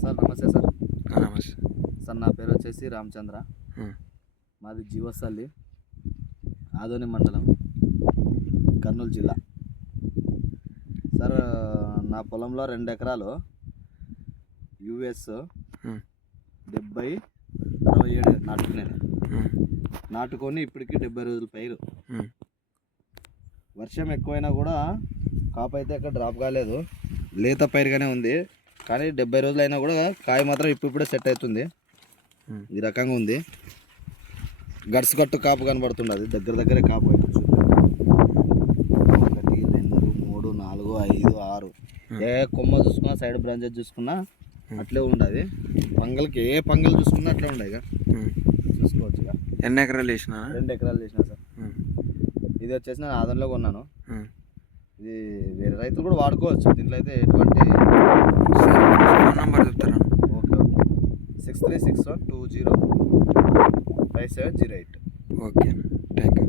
Sir నమస్తే sir నమస్తే sir నా పేరు వచ్చేసి రామచంద్ర మాది జీవసల్లి ఆదోని మండలం కర్నూలు జిల్లా సార్ నా పొలంలో రెండు ఎకరాలు యుఎస్ డెబ్బై అరవై ఏడు నాటుకున్నాను నాటుకొని ఇప్పటికి డెబ్బై రోజుల పైరు వర్షం ఎక్కువైనా కూడా కాపు అయితే ఎక్కడ డ్రాప్ కాలేదు లేత పైరుగానే ఉంది కానీ డెబ్బై రోజులు అయినా కూడా కాయ మాత్రం ఇప్పుడిప్పుడే సెట్ అవుతుంది ఈ రకంగా ఉంది గడ్స్ గట్టు కాపు కనబడుతున్నది దగ్గర దగ్గరే కాపు అయిపోతుంది ఒకటి రెండు మూడు నాలుగు ఐదు ఆరు ఏ కొమ్మ చూసుకున్నా సైడ్ బ్రాంచెస్ చూసుకున్నా అట్లే ఉండదు పంగల్కి ఏ పంగల్ చూసుకున్నా అట్లే ఉండదు ఇక చూసుకోవచ్చు ఇక ఎన్ని ఎకరాలు వేసిన రెండు ఎకరాలు వేసిన సార్ ఇది వచ్చేసి నేను ఆదంలో కొన్నాను ఇది వేరే రైతులు కూడా వాడుకోవచ్చు దీంట్లో అయితే ఎటువంటి 361205708. Okay, thank you.